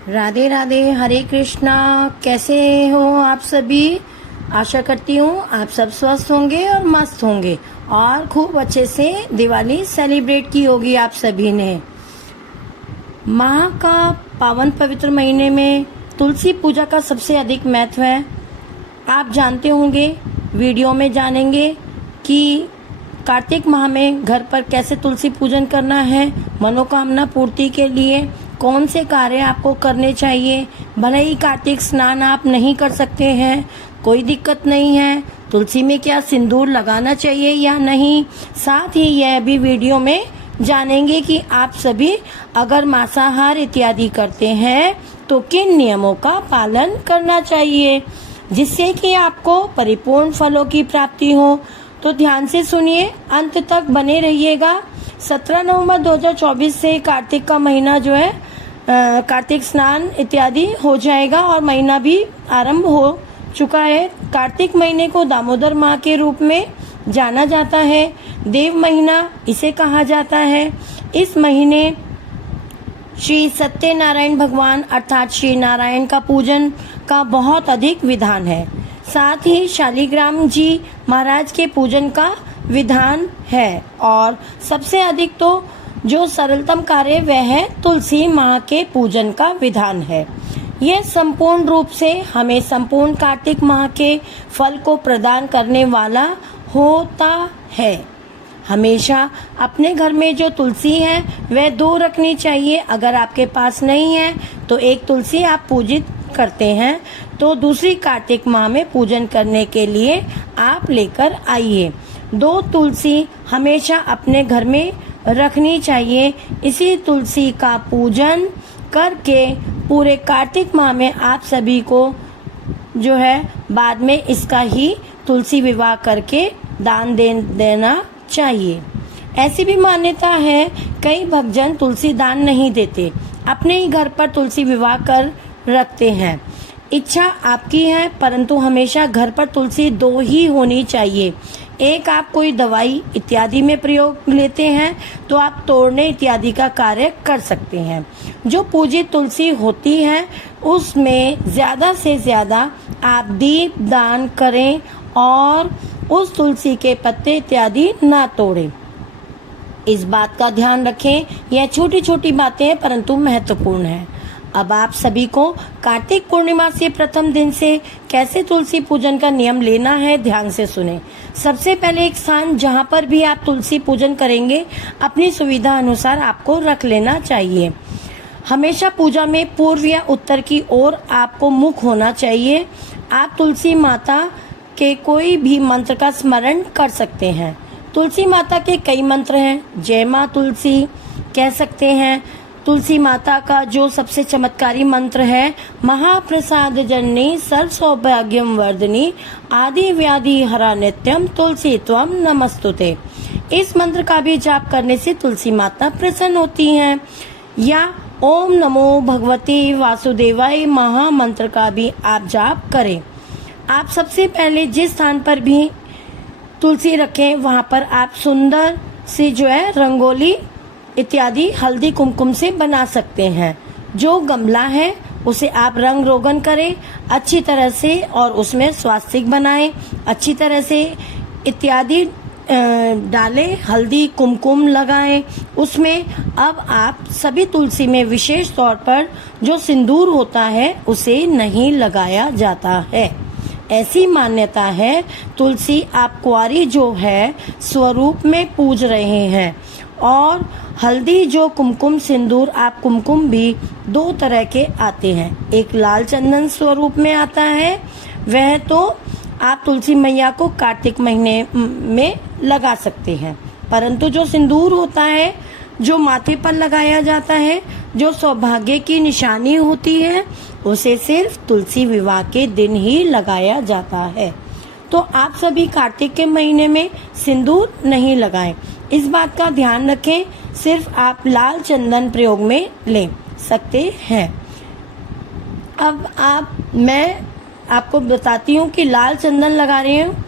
राधे राधे, हरे कृष्णा। कैसे हो आप सभी? आशा करती हूँ आप सब स्वस्थ होंगे और मस्त होंगे और खूब अच्छे से दिवाली सेलिब्रेट की होगी आप सभी ने। माह का पावन पवित्र महीने में तुलसी पूजा का सबसे अधिक महत्व है। आप जानते होंगे, वीडियो में जानेंगे कि कार्तिक माह में घर पर कैसे तुलसी पूजन करना है, मनोकामना पूर्ति के लिए कौन से कार्य आपको करने चाहिए। भले ही कार्तिक स्नान आप नहीं कर सकते हैं, कोई दिक्कत नहीं है। तुलसी में क्या सिंदूर लगाना चाहिए या नहीं, साथ ही यह भी वीडियो में जानेंगे कि आप सभी अगर मांसाहार इत्यादि करते हैं तो किन नियमों का पालन करना चाहिए जिससे कि आपको परिपूर्ण फलों की प्राप्ति हो। तो ध्यान से सुनिए, अंत तक बने रहिएगा। 17 नवंबर 2024 से कार्तिक का महीना जो है कार्तिक स्नान इत्यादि हो जाएगा और महीना भी आरंभ हो चुका है। कार्तिक महीने को दामोदर माह के रूप में जाना जाता है। देव महीना इसे कहा जाता है। इस महीने श्री सत्यनारायण भगवान अर्थात श्री नारायण का पूजन का बहुत अधिक विधान है। साथ ही शालिग्राम जी महाराज के पूजन का विधान है और सबसे अधिक तो जो सरलतम कार्य वह है तुलसी माँ के पूजन का विधान है। यह संपूर्ण रूप से हमें संपूर्ण कार्तिक माह के फल को प्रदान करने वाला होता है। हमेशा अपने घर में जो तुलसी है वह 2 रखनी चाहिए। अगर आपके पास नहीं है तो एक तुलसी आप पूजित करते हैं तो दूसरी कार्तिक माह में पूजन करने के लिए आप लेकर आइए। 2 तुलसी हमेशा अपने घर में रखनी चाहिए। इसी तुलसी का पूजन करके पूरे कार्तिक माह में आप सभी को जो है बाद में इसका ही तुलसी विवाह करके दान देना चाहिए। ऐसी भी मान्यता है, कई भक्तजन तुलसी दान नहीं देते, अपने ही घर पर तुलसी विवाह कर रखते हैं। इच्छा आपकी है, परंतु हमेशा घर पर तुलसी 2 ही होनी चाहिए। एक आप कोई दवाई इत्यादि में प्रयोग लेते हैं तो आप तोड़ने इत्यादि का कार्य कर सकते हैं। जो पूजित तुलसी होती है उसमें ज्यादा से ज्यादा आप दीप दान करें और उस तुलसी के पत्ते इत्यादि ना तोड़ें। इस बात का ध्यान रखें। यह छोटी छोटी बातें हैं परंतु महत्वपूर्ण है। अब आप सभी को कार्तिक पूर्णिमा से प्रथम दिन से कैसे तुलसी पूजन का नियम लेना है, ध्यान से सुने। सबसे पहले एक स्थान जहां पर भी आप तुलसी पूजन करेंगे अपनी सुविधा अनुसार आपको रख लेना चाहिए। हमेशा पूजा में पूर्व या उत्तर की ओर आपको मुख होना चाहिए। आप तुलसी माता के कोई भी मंत्र का स्मरण कर सकते हैं। तुलसी माता के कई मंत्र हैं। जय माँ तुलसी कह सकते हैं। तुलसी माता का जो सबसे चमत्कारी मंत्र है, महाप्रसाद जननी सर्व सौभाग्यम वर्धनी आदि व्याधि हरा नित्यम तुलसी त्वम नमस्तुते। इस मंत्र का भी जाप करने से तुलसी माता प्रसन्न होती हैं। या ओम नमो भगवते वासुदेवाय महामंत्र का भी आप जाप करें। आप सबसे पहले जिस स्थान पर भी तुलसी रखें वहां पर आप सुंदर सी जो है रंगोली इत्यादि हल्दी कुमकुम से बना सकते हैं। जो गमला है उसे आप रंग रोगन करें अच्छी तरह से और उसमें स्वास्तिक बनाएं अच्छी तरह से इत्यादि डालें, हल्दी कुमकुम लगाएं उसमें। अब आप सभी तुलसी में विशेष तौर पर जो सिंदूर होता है उसे नहीं लगाया जाता है। ऐसी मान्यता है तुलसी आप कुंवारी जो है स्वरूप में पूज रहे हैं। और हल्दी जो कुमकुम सिंदूर आप कुमकुम भी 2 तरह के आते हैं। एक लाल चंदन स्वरूप में आता है, वह तो आप तुलसी मैया को कार्तिक महीने में लगा सकते हैं। परंतु जो सिंदूर होता है जो माथे पर लगाया जाता है, जो सौभाग्य की निशानी होती है, उसे सिर्फ तुलसी विवाह के दिन ही लगाया जाता है। तो आप सभी कार्तिक के महीने में सिंदूर नहीं लगाएं। इस बात का ध्यान रखें। सिर्फ आप लाल चंदन प्रयोग में ले सकते हैं। अब मैं आपको बताती हूँ कि लाल चंदन लगा रही हूँ।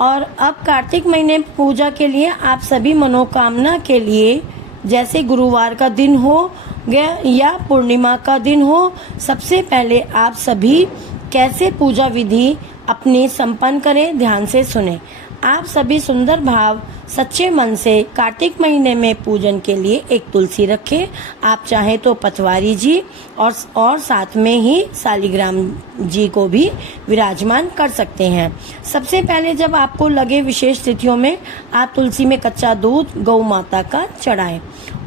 और अब कार्तिक महीने पूजा के लिए आप सभी मनोकामना के लिए, जैसे गुरुवार का दिन हो या पूर्णिमा का दिन हो, सबसे पहले आप सभी कैसे पूजा विधि अपनी संपन्न करें, ध्यान से सुने। आप सभी सुंदर भाव सच्चे मन से कार्तिक महीने में पूजन के लिए एक तुलसी रखें। आप चाहें तो पटवारी जी और साथ में ही शालिग्राम जी को भी विराजमान कर सकते हैं। सबसे पहले जब आपको लगे विशेष तिथियों में आप तुलसी में कच्चा दूध गौ माता का चढ़ाएं।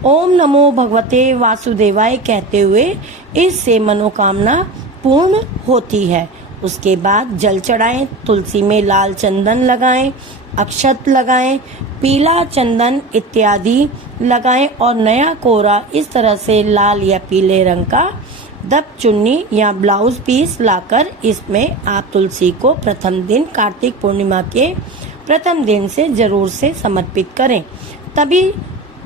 ओम नमो भगवते वासुदेवाय कहते हुए इससे मनोकामना पूर्ण होती है। उसके बाद जल चढ़ाएं, तुलसी में लाल चंदन लगाएं, अक्षत लगाएं, पीला चंदन इत्यादि लगाएं और नया कोरा इस तरह से लाल या पीले रंग का दब चुन्नी या ब्लाउज पीस लाकर इसमें आप तुलसी को प्रथम दिन कार्तिक पूर्णिमा के प्रथम दिन से जरूर से समर्पित करें। तभी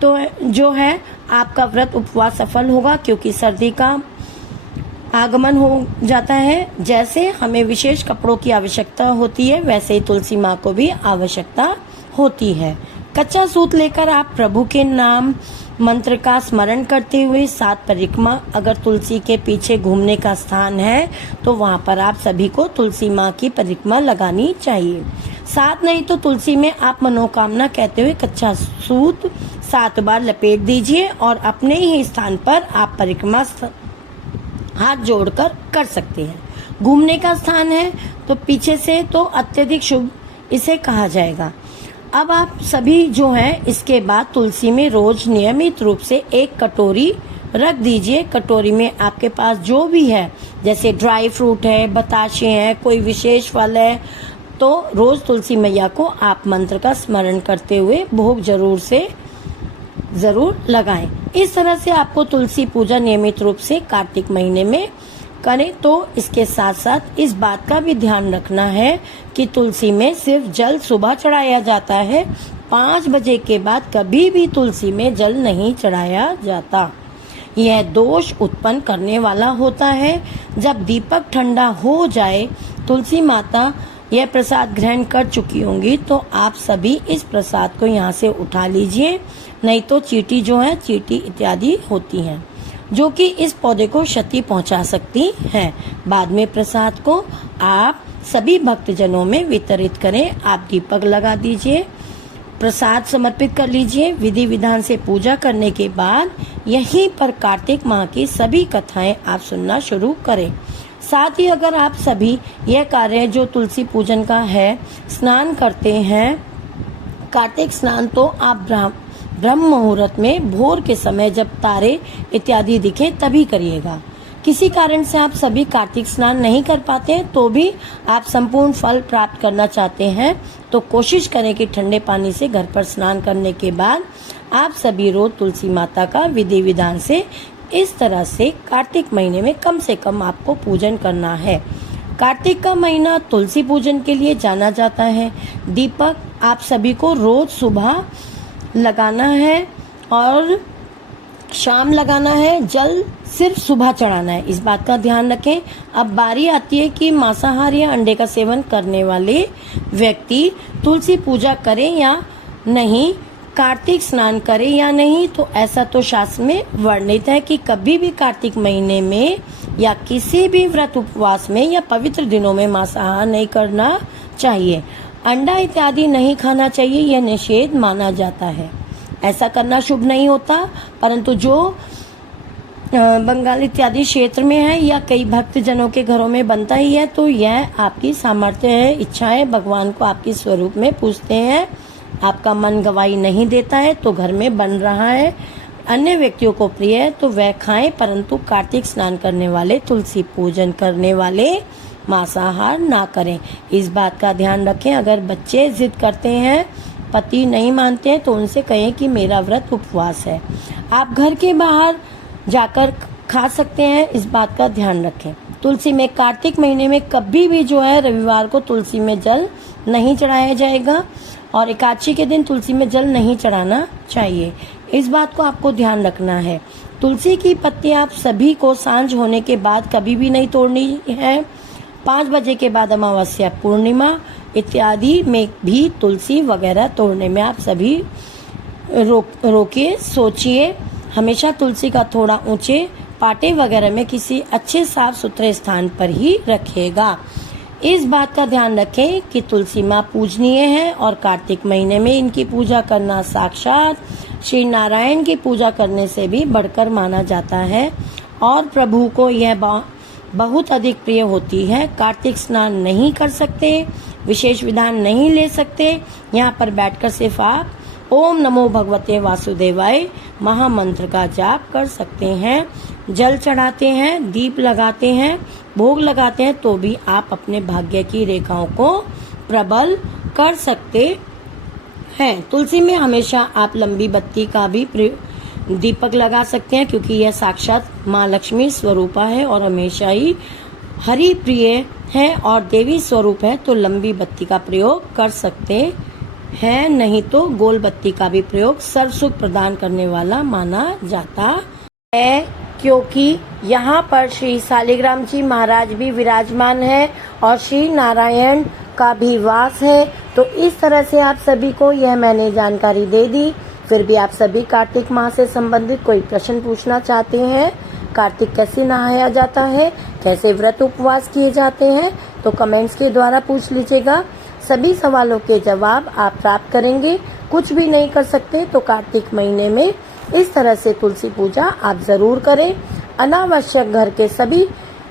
तो जो है आपका व्रत उपवास सफल होगा, क्योंकि सर्दी का आगमन हो जाता है। जैसे हमें विशेष कपड़ों की आवश्यकता होती है, वैसे ही तुलसी माँ को भी आवश्यकता होती है। कच्चा सूत लेकर आप प्रभु के नाम मंत्र का स्मरण करते हुए 7 परिक्रमा, अगर तुलसी के पीछे घूमने का स्थान है तो वहाँ पर आप सभी को तुलसी माँ की परिक्रमा लगानी चाहिए। 7 नहीं तो तुलसी में आप मनोकामना कहते हुए कच्चा सूत 7 बार लपेट दीजिए और अपने ही स्थान पर आप परिक्रमा हाथ जोड़कर कर सकते हैं। घूमने का स्थान है तो पीछे से तो अत्यधिक शुभ इसे कहा जाएगा। अब आप सभी जो हैं इसके बाद तुलसी में रोज नियमित रूप से एक कटोरी रख दीजिए। कटोरी में आपके पास जो भी है, जैसे ड्राई फ्रूट है, बताशे हैं, कोई विशेष फल है, तो रोज तुलसी मैया को आप मंत्र का स्मरण करते हुए भोग जरूर लगाएं। इस तरह से आपको तुलसी पूजा नियमित रूप से कार्तिक महीने में करें। तो इसके साथ साथ इस बात का भी ध्यान रखना है कि तुलसी में सिर्फ जल सुबह चढ़ाया जाता है। 5 बजे के बाद कभी भी तुलसी में जल नहीं चढ़ाया जाता। यह दोष उत्पन्न करने वाला होता है। जब दीपक ठंडा हो जाए, तुलसी माता यह प्रसाद ग्रहण कर चुकी होंगी, तो आप सभी इस प्रसाद को यहाँ से उठा लीजिए। नहीं तो चींटी जो है, चींटी इत्यादि होती हैं जो कि इस पौधे को क्षति पहुंचा सकती हैं। बाद में प्रसाद को आप सभी भक्तजनों में वितरित करें। आप दीपक लगा दीजिए, प्रसाद समर्पित कर लीजिए। विधि विधान से पूजा करने के बाद यहीं पर कार्तिक माह की सभी कथाएं आप सुनना शुरू करें। साथ ही अगर आप सभी यह कार्य जो तुलसी पूजन का है, स्नान करते हैं, कार्तिक स्नान तो आप ब्रह्म मुहूर्त में भोर के समय जब तारे इत्यादि दिखे तभी करिएगा। किसी कारण से आप सभी कार्तिक स्नान नहीं कर पाते हैं तो भी आप संपूर्ण फल प्राप्त करना चाहते हैं, तो कोशिश करें कि ठंडे पानी से घर पर स्नान करने के बाद आप सभी रोज तुलसी माता का विधि विधान से इस तरह से कार्तिक महीने में कम से कम आपको पूजन करना है। कार्तिक का महीना तुलसी पूजन के लिए जाना जाता है। दीपक आप सभी को रोज सुबह लगाना है और शाम लगाना है। जल सिर्फ सुबह चढ़ाना है, इस बात का ध्यान रखें। अब बारी आती है कि मांसाहार या अंडे का सेवन करने वाले व्यक्ति तुलसी पूजा करें या नहीं, कार्तिक स्नान करें या नहीं। तो ऐसा तो शास्त्र में वर्णित है कि कभी भी कार्तिक महीने में या किसी भी व्रत उपवास में या पवित्र दिनों में मांसाहार नहीं करना चाहिए। अंडा इत्यादि नहीं खाना चाहिए, यह निषेध माना जाता है। ऐसा करना शुभ नहीं होता, परंतु जो बंगाल इत्यादि क्षेत्र में है या कई भक्त जनों के घरों में बनता ही है, तो यह आपकी सामर्थ्य है, इच्छा है। भगवान को आपके स्वरूप में पूछते हैं, आपका मन गवाही नहीं देता है तो घर में बन रहा है, अन्य व्यक्तियों को प्रिय है तो वह खाएं, परंतु कार्तिक स्नान करने वाले, तुलसी पूजन करने वाले मांसाहार ना करें। इस बात का ध्यान रखें। अगर बच्चे जिद करते हैं, पति नहीं मानते हैं, तो उनसे कहें कि मेरा व्रत उपवास है। आप घर के बाहर जाकर खा सकते हैं, इस बात का ध्यान रखें। तुलसी में कार्तिक महीने में कभी भी जो है रविवार को तुलसी में जल नहीं चढ़ाया जाएगा और एकादशी के दिन तुलसी में जल नहीं चढ़ाना चाहिए। इस बात को आपको ध्यान रखना है। तुलसी की पत्ती आप सभी को सांझ होने के बाद कभी भी नहीं तोड़नी है। 5 बजे के बाद अमावस्या, पूर्णिमा इत्यादि में भी तुलसी वगैरह तोड़ने में आप सभी रोकिए, सोचिए। हमेशा तुलसी का थोड़ा ऊंचे पाटे वगैरह में किसी अच्छे साफ सुथरे स्थान पर ही रखिएगा। इस बात का ध्यान रखें कि तुलसी माँ पूजनीय है और कार्तिक महीने में इनकी पूजा करना साक्षात श्री नारायण की पूजा करने से भी बढ़कर माना जाता है और प्रभु को यह बहुत अधिक प्रिय होती है। कार्तिक स्नान नहीं कर सकते, विशेष विधान नहीं ले सकते। यहाँ पर बैठकर सिर्फ आप ओम नमो भगवते वासुदेवाय महामंत्र का जाप कर सकते हैं। जल चढ़ाते हैं, दीप लगाते हैं, भोग लगाते हैं तो भी आप अपने भाग्य की रेखाओं को प्रबल कर सकते हैं। तुलसी में हमेशा आप लंबी बत्ती का भी दीपक लगा सकते हैं क्योंकि यह साक्षात माँ लक्ष्मी स्वरूपा है और हमेशा ही हरि प्रिय है और देवी स्वरूप है, तो लंबी बत्ती का प्रयोग कर सकते हैं। नहीं तो गोल बत्ती का भी प्रयोग सर्व सुख प्रदान करने वाला माना जाता है, क्योंकि यहाँ पर श्री शालिग्राम जी महाराज भी विराजमान है और श्री नारायण का भी वास है। तो इस तरह से आप सभी को यह मैंने जानकारी दे दी। फिर भी आप सभी कार्तिक माह से संबंधित कोई प्रश्न पूछना चाहते हैं, कार्तिक कैसे नहाया जाता है, कैसे व्रत उपवास किए जाते हैं, तो कमेंट्स के द्वारा पूछ लीजिएगा। सभी सवालों के जवाब आप प्राप्त करेंगे। कुछ भी नहीं कर सकते तो कार्तिक महीने में इस तरह से तुलसी पूजा आप जरूर करें। अनावश्यक घर के सभी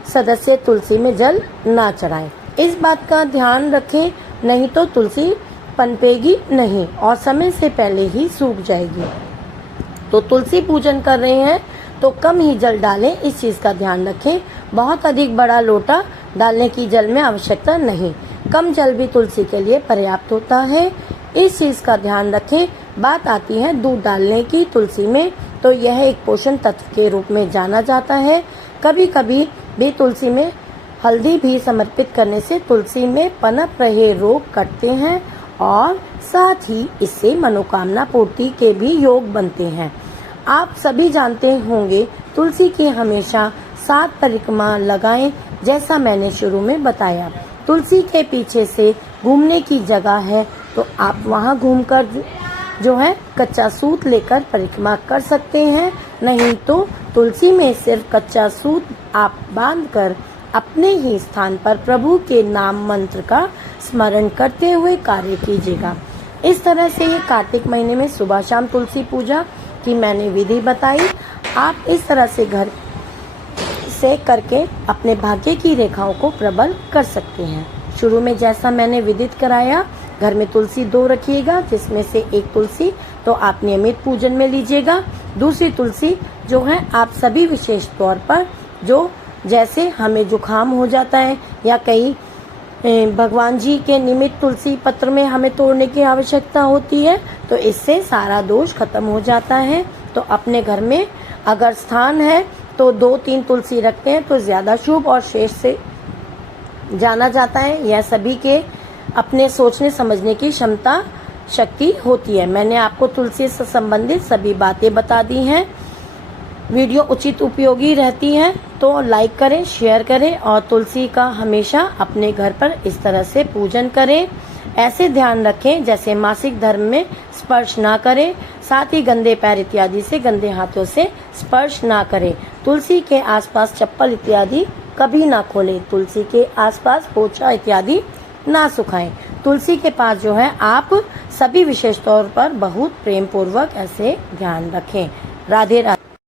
सदस्य तुलसी में जल ना चढ़ाएं। इस बात का ध्यान रखें, नहीं तो तुलसी पनपेगी नहीं और समय से पहले ही सूख जाएगी। तो तुलसी पूजन कर रहे हैं तो कम ही जल डालें, इस चीज का ध्यान रखें। बहुत अधिक बड़ा लोटा डालने की जल में आवश्यकता नहीं, कम जल भी तुलसी के लिए पर्याप्त होता है, इस चीज का ध्यान रखें। बात आती है दूध डालने की तुलसी में, तो यह एक पोषण तत्व के रूप में जाना जाता है। कभी कभी भी तुलसी में हल्दी भी समर्पित करने से तुलसी में पनप रहे रोग कटते हैं और साथ ही इससे मनोकामना पूर्ति के भी योग बनते हैं। आप सभी जानते होंगे तुलसी की हमेशा 7 परिक्रमा लगाएं, जैसा मैंने शुरू में बताया। तुलसी के पीछे से घूमने की जगह है तो आप वहां घूमकर जो है कच्चा सूत लेकर परिक्रमा कर सकते हैं। नहीं तो तुलसी में सिर्फ कच्चा सूत आप बांधकर अपने ही स्थान पर प्रभु के नाम मंत्र का स्मरण करते हुए कार्य कीजिएगा। इस तरह से ये कार्तिक महीने में सुबह शाम तुलसी पूजा की मैंने विधि बताई। आप इस तरह से घर से करके अपने भाग्य की रेखाओं को प्रबल कर सकते हैं। शुरू में जैसा मैंने विदित कराया, घर में तुलसी 2 रखिएगा, जिसमें से एक तुलसी तो आप नियमित पूजन में लीजिएगा। दूसरी तुलसी जो है आप सभी विशेष तौर पर जो जैसे हमें जुकाम हो जाता है या कहीं भगवान जी के निमित्त तुलसी पत्र में हमें तोड़ने की आवश्यकता होती है, तो इससे सारा दोष खत्म हो जाता है। तो अपने घर में अगर स्थान है तो 2-3 तुलसी रखते हैं तो ज्यादा शुभ और श्रेष्ठ से जाना जाता है। यह सभी के अपने सोचने समझने की क्षमता शक्ति होती है। मैंने आपको तुलसी से संबंधित सभी बातें बता दी हैं। वीडियो उचित उपयोगी रहती है तो लाइक करें, शेयर करें और तुलसी का हमेशा अपने घर पर इस तरह से पूजन करें। ऐसे ध्यान रखें जैसे मासिक धर्म में स्पर्श ना करें, साथ ही गंदे पैर इत्यादि से गंदे हाथों से स्पर्श ना करें। तुलसी के आसपास चप्पल इत्यादि कभी ना खोलें। तुलसी के आसपास पोछा इत्यादि ना सुखाएं। तुलसी के पास जो है आप सभी विशेष तौर पर बहुत प्रेम पूर्वक ऐसे ध्यान रखें। राधे राधे।